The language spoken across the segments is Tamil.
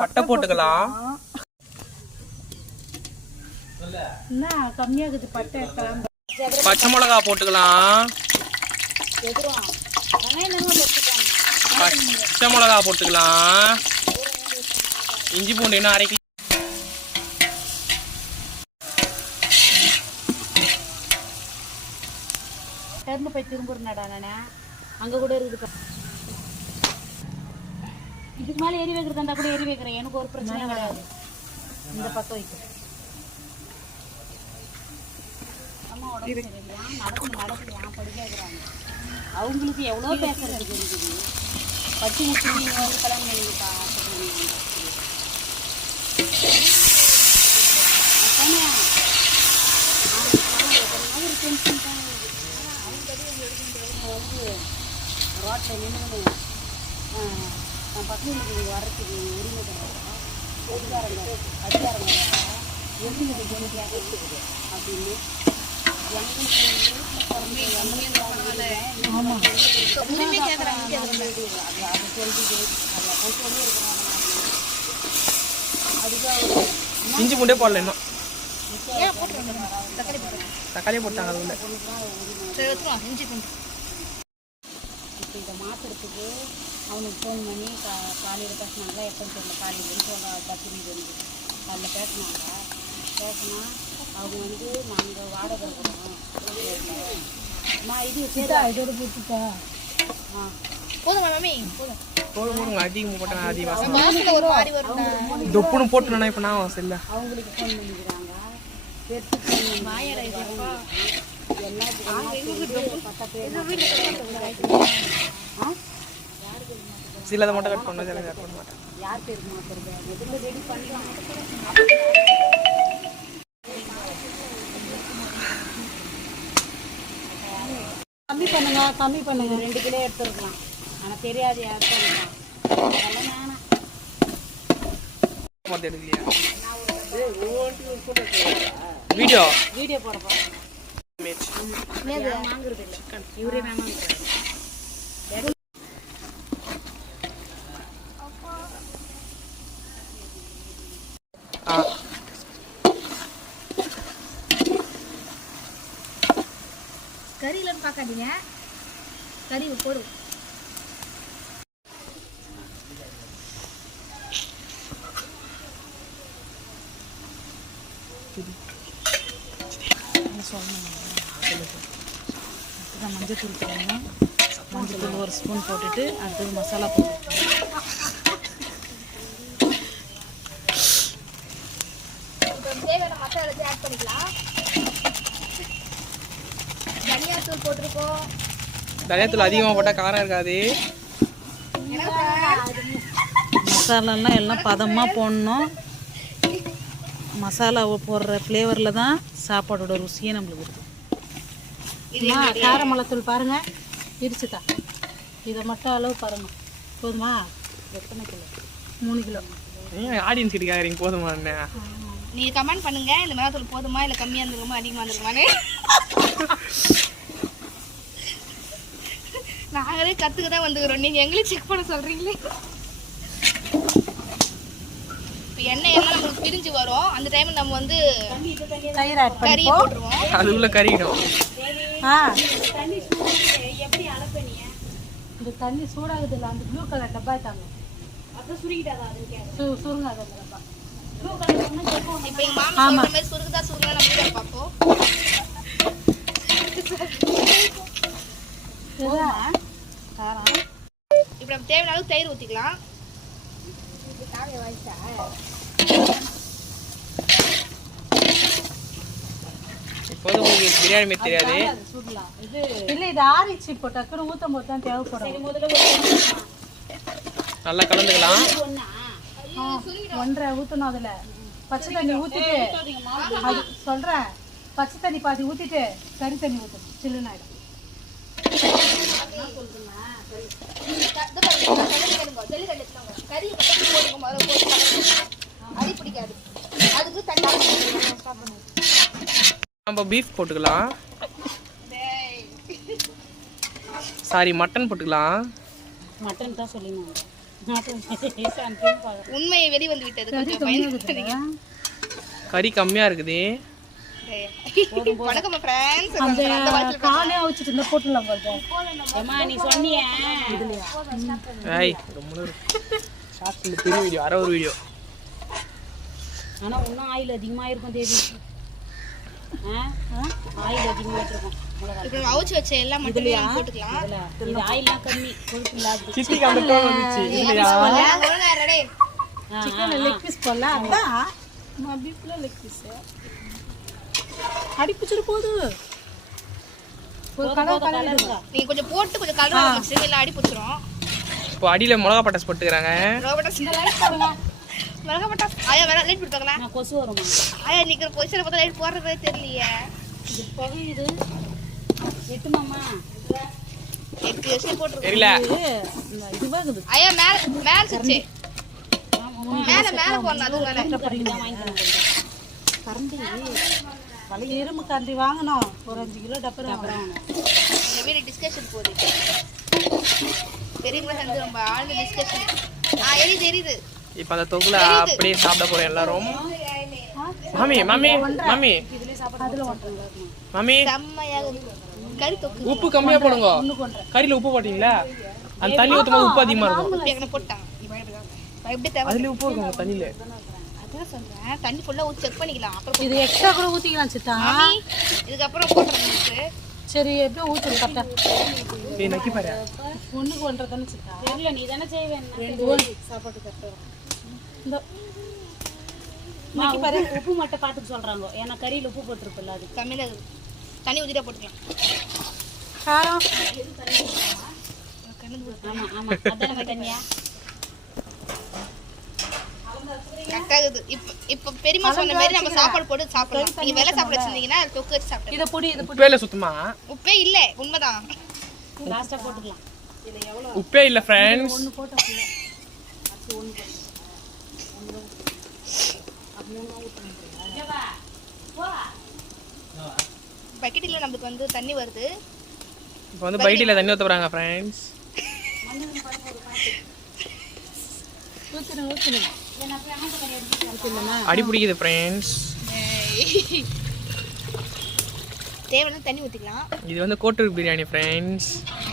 பட்டை போட்டுக்கலாம். என்ன கம்மியாகுது பட்டை. பச்சை மிளகா போட்டுக்கலாம். பச்சை மிளகா போட்டுக்கலாம். இஞ்சி பூண்டு இன்னும் அரைக்கலாம். திறந்து போய் திரும்புறேன்டா நானே. அங்கே கூட இருக்குது. இதுக்கு மேலே எரி வைக்கிறதா கூட எரி வைக்கிறேன். எனக்கு ஒரு பிரச்சனை கிடையாது. இந்த பக்கம் வைக்கிறேன். அம்மா உடம்பு சரியில்லையா? நடக்கலாம் படிக்கிறாங்க. அவங்களுக்கு எவ்வளோ பேசுறதுக்கு இருக்குது. பச்சை முட்டி நீங்கள் வந்து கல்யாணம் பண்ணிப்பா. ரோட்டில் நின்று நான் பசங்களுக்கு இங்கே வர்றதுக்கு உரிமை தரேன். அதிகாரங்க எப்படி கேட்குது அப்படின்னு இஞ்சி பூண்டே போடல இன்னும். தக்காளியே போட்டாங்க. அது உள்ள இஞ்சி பூண்டு இப்போ இதை மாற்றுறதுக்கு அவனுக்கு ஃபோன் பண்ணி காலையில் பேசினாங்க. எப்போன்னு தெரியல. காலையில் சொல்ல பத்திரிக்கை வந்து காலையில் பேசினா அவங்க வந்து நாங்கள் வாடகை கொடுக்கணும். நான் இது இதோட போட்டுட்டா போதுமா மாமி? போடுங்க. அதிகமாக போட்டேன். அதிகமாக தொப்புன்னு போட்டுனா இப்போ நான் செல்ல அவங்களுக்கு ஃபோன் பண்ணிக்கிறாங்க. சிலதை மட்டும் கட் பண்ண, சில கட் பண்ண மாட்டேன். யார் பேருக்கு மாத்துறது? முதல்ல ரெடி பண்ணலாம். கம்மி பண்ணுங்க 2 கிலோ எடுத்துருக்கலாம். ஆனால் தெரியாது யார் பண்ணலாம். வீடியோ போட போகிறேன். வாங்குறது இல்லை. இவரே வேணாம். கறியிலன்னு பார்க்காதீங்க. கறி போடும். மஞ்சள் தூள் போடணும். மஞ்சள் தூள் 1 ஸ்பூன் போட்டுட்டு அடுத்தது மசாலா போடணும். தேவையான மசாலா ஆட் பண்ணிக்கலாம். தனியாத்தூள் போட்டிருக்கோம். தனியாத்தூள் அதிகமாக போட்டால் காரம் இருக்காது. மசாலாலாம் எல்லாம் பதமாக போடணும். மசாலா போடுற ஃப்ளேவரில் தான் சாப்பாடோட ருசியே நம்மளுக்கு இருக்கும். கார மிளகாத்தூள் பாருங்கள் இடிச்சுட்டா. இதை மட்டும் அளவு பாருங்கள். போதுமா? எத்தனை கிலோ? 3 கிலோ. ஆடியன்ஸ் கிட்ட கேட்குறீங்க போதுமா? நீங்கள் கமெண்ட் பண்ணுங்கள். இந்த மிளகாத்தூள் போதுமா இல்லை கம்மியாக இருந்துருக்குமா அதிகமாக இருந்துருக்குமான்னு. நாங்களே கற்றுக்க தான் வந்துக்கிறோம். நீங்கள் எங்களுக்கு செக் பண்ண சொல்கிறீங்களே. இப்போ எண்ணெய் எல்லாம் நம்மளுக்கு பிரிஞ்சு வரும். அந்த டைமில் நம்ம வந்து கறி போட்டுருவோம். அதுக்குள்ள கறிடும். எப்படி அளப்பீங்க? இந்த தண்ணி சூடாகுது இல்லை? அந்த ப்ளூ கலர் டப்பா தாங்க. அப்புறம் சுருங்கிட்டாதா? சுருங்காத டப்பா ப்ளூ கலர். இப்போ எங்கள் மாமா சொல்கிற மாதிரி சுருக்குதா சுருங்கா நம்ம பார்ப்போம். இப்போ நம்ம தேவையான அளவுக்கு தயிர் ஊற்றிக்கலாம். இப்போது உங்களுக்கு பிரியாணி மாதிரி தெரியாது. இல்லை இது ஆறிச்சு. இப்போ டக்குனு ஊற்றும் போது தான் தேவைப்படும். நல்லா கலந்துக்கலாம். 1.5 ஊற்றணும். அதில் பச்சை தண்ணி ஊற்றிட்டு அது சொல்கிறேன். பச்சை தண்ணி பாதி ஊற்றிட்டு கறி தண்ணி ஊற்றணும். சில்லுன்னு நம்ம பீஃப் போட்டுக்கலாம். சாரி மட்டன் போட்டுக்கலாம். மட்டன் தான் சொல்லினோம். உண்மை வெளி வந்து விட்டது. கொஞ்சம் பயந்துட்டீங்க. கறி கம்மியா இருக்குது. வணக்கம் ஃப்ரெண்ட்ஸ். அந்த காலே வச்சிட்டு இந்த போட்டுலாம் கொஞ்சம். ஏமா நீ சொன்னியே இதுலயா? ஏய் ரொம்ப ஷார்ட்ஸ்ல பெரிய வீடியோ அரை ஒரு வீடியோ. ஆனா இன்னும் ஆயில் அதிகமா இருக்கும் தேவி. ஆயில் அதிகமா இருக்கும். இப்போ அவுச்சு வச்ச எல்லாம் மட்டும் போட்டுக்கலாம். இது ஆயில்லாம் கம்மி கொழுப்பு இல்லாத. சிக்கன் அந்த டோன் வந்துச்சு இல்லையா? ஒழுங்கா ரெடி. சிக்கன் லெக் பீஸ் போடலாம். அதான் நான் பீஃப்ல லெக் பீஸ். அடி பிடிச்சிட்டு போகுது. ஒரு கலர் நீ கொஞ்சம் போட்டு கொஞ்சம் கலர் வச்சு இல்ல அடி பிடிச்சிரும். இப்போ அடியில மிளகா பட்டாஸ் போட்டுக்கறாங்க. மிளகா பட்டாஸ் இந்த லைட் பாருங்க. மிளகா பட்டாஸ் ஆயா வேற லைட் போட்டுக்கல. நான் கொசு வருமா? ஆயா நிக்கிற பொசிஷன் பார்த்தா லைட் போடுறதே தெரியலையே. இது புகையுது. எட்டு மாமா 8 வருஷம் போட்டுருக்கு. தெரியல. இது வாங்குது. ஆயா மேல சுச்சு. மேல போறணும் அது மேல. கரண்டி வளைய இரும்பு கரண்டி வாங்கணும். ஒரு 5 கிலோ டப்பர் வாங்கணும். இந்த வீடியோ டிஸ்கஷன் போகுது. பெரியம்மா வந்து ரொம்ப ஆழ்ந்த டிஸ்கஷன். எரியுது. இப்போ அந்த தொகுல அப்படியே சாப்பிட போறோம் எல்லாரும். மாமி மாமி மாமி இதுல சாப்பாடு அதுல ஓட்டறீங்களா? மாமி செம்மையா கறி தொக்கு. உப்பு கம்மியா போடுங்க. கறியில உப்பு போட்டீங்களா? அந்த தண்ணி ஊத்தும்போது உப்பு அதிகமா இருக்கும். உப்பு எங்கன போட்டாங்க. எப்படி தேவை? அதுல உப்பு இருக்கும் தண்ணில. அதான் சொல்றேன். தண்ணி ஃபுல்லா ஊத்தி செக் பண்ணிக்கலாம். அப்புறம் இது எக்ஸ்ட்ரா கூட ஊத்திக்கலாம் சித்தா. இதுக்கு அப்புறம் போடுறது. சரி எப்போ ஊத்து கரெக்ட்டா. ஏய் நக்கி பாரு. ஒண்ணுக்கு ஒன்றரை தான சித்தா. தெரியல நீ தான செய்வேன். ரெண்டு சாப்பாடு கரெக்ட்டா. இந்த நக்கி பாரு. உப்பு மட்டும் பாத்துட்டு சொல்றாங்க. ஏன்னா கறியில உப்பு போட்டுருப்பல அது. கம்மியா தண்ணி ஊத்திட்டா போட்டுக்கலாம். காரம் ஆமா ஆமா அதானே தண்ணியா. கரெக்டாகுது. இப்ப பெரியம்மா சொன்ன மாதிரி நம்ம சாப்பாடு போட்டு சாப்பிடலாம். நீங்க வெள்ளை சாப்பாடு வச்சிருந்தீங்கன்னா தொக்கு வச்சு சாப்பிடலாம். இத பொடி உப்பே இல்ல சுத்தமா. உப்பே இல்ல உண்மைதான். லாஸ்டா போட்டுக்கலாம். இது எவ்வளவு? உப்பே இல்ல फ्रेंड्स. ஒன்னு போட்டா இல்ல. அது ஒன்னு போடு. பக்கெட்ல நமக்கு வந்து தண்ணி வருது. இப்போ வந்து பைட்டில தண்ணி ஊத்த போறாங்க फ्रेंड्स. ஊத்துங்க. அடி பிடிக்குது फ्रेंड्स. தேவையான தண்ணி ஊத்திக்கலாம். இது வந்து கோட்டூர் பிரியாணி फ्रेंड्स.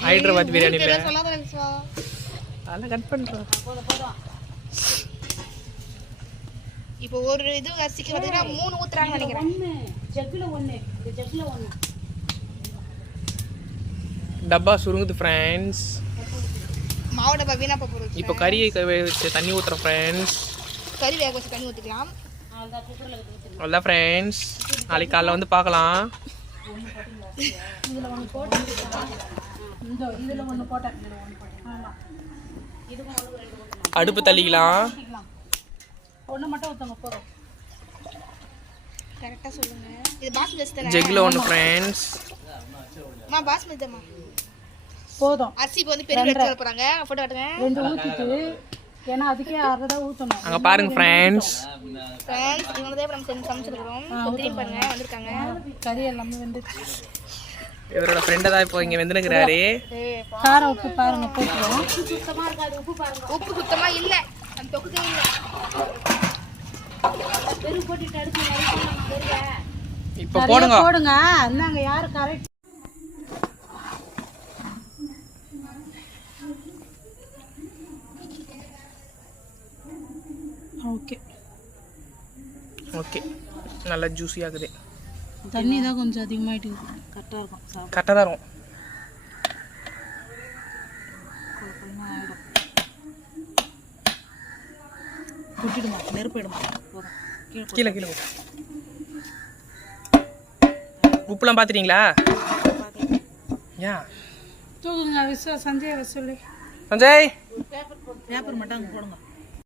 ஹைதராபாத் பிரியாணி இல்ல. சொல்லாத நினைச்சா. அதெல்லாம் கட் பண்றோம். போதும். இப்போ ஒரு இது அரிசிக்கு வந்து 3 ஊத்துறாங்க நினைக்கிறேன். ஜக்குல ஒண்ணு. இந்த ஜக்குல ஒண்ணு. டப்பா சுருங்குது फ्रेंड्स. மாவு டப்பா வீணா போகுது. இப்போ கறி வச்சு தண்ணி ஊத்துறோம் फ्रेंड्स. கறி வேக வச்சு தண்ணி ஊத்திக்கலாம். அதான் குக்கர்ல ஊத்துங்க. அவ்வளவுதான் फ्रेंड्स. நாளைக்கு காலைல வந்து பார்க்கலாம். இதுல ஒண்ணு போட்டு இதுல ஒண்ணு போட்டேன். ஆமா. இதுக்கு ஒண்ணு ரெண்டு போடலாம். அடுப்பு தள்ளிக்கலாம். ஒண்ணு மட்டும் ஊத்துங்க போதும். கரெக்ட்டா சொல்லுங்க. இது பாஸ்மதி ரைஸ் தானே? ஜெக்ல ஒன்னு फ्रेंड्स. பாஸ்மதி தாமா. போதும். அரிசி இப்போ வந்து பெரிய எடுத்து போறாங்க. போட்டோ காட்டுங்க. ரெண்டு ஊத்திட்டு ஏன்னா அதுக்கே அரை தான் ஊத்தணும். அங்க பாருங்க फ्रेंड्स. இவங்க தான் நம்ம செஞ்சு சமைச்சிருக்கோம். திரும்பி பாருங்க வந்திருக்காங்க. கறி எல்லாமே வெந்துச்சு. இவரோட ஃப்ரெண்ட் தான் இப்போ இங்க வெந்துனுக்குறாரு. காரம் உப்பு பாருங்க போட்டுறோம். சுத்தமா இருக்காது. உப்பு பாருங்க. உப்பு சுத்தமா இல்ல. அந்த தொக்குதே இல்ல. பெரு போட்டுட்டு அடுத்து வரீங்க. இப்போ போடுங்க. போடுங்க. அண்ணாங்க யாரு கரெக்ட். ஓகே ஓகே நல்லா ஜூஸி ஆகுது. தண்ணி தான் கொஞ்சம் அதிகமாயிட்டு கரெக்டாக இருக்கும். கரெக்டாக தான் இருக்கும். கொட்டிடுமா நெருப்பிடுமா கீழே கீழே உப்புலாம் பார்த்துட்டீங்களா? ஏன் தூக்குங்க. சஞ்சய் சொல்லி சஞ்சய் பேப்பர் மட்டும் அங்கே போடுங்க.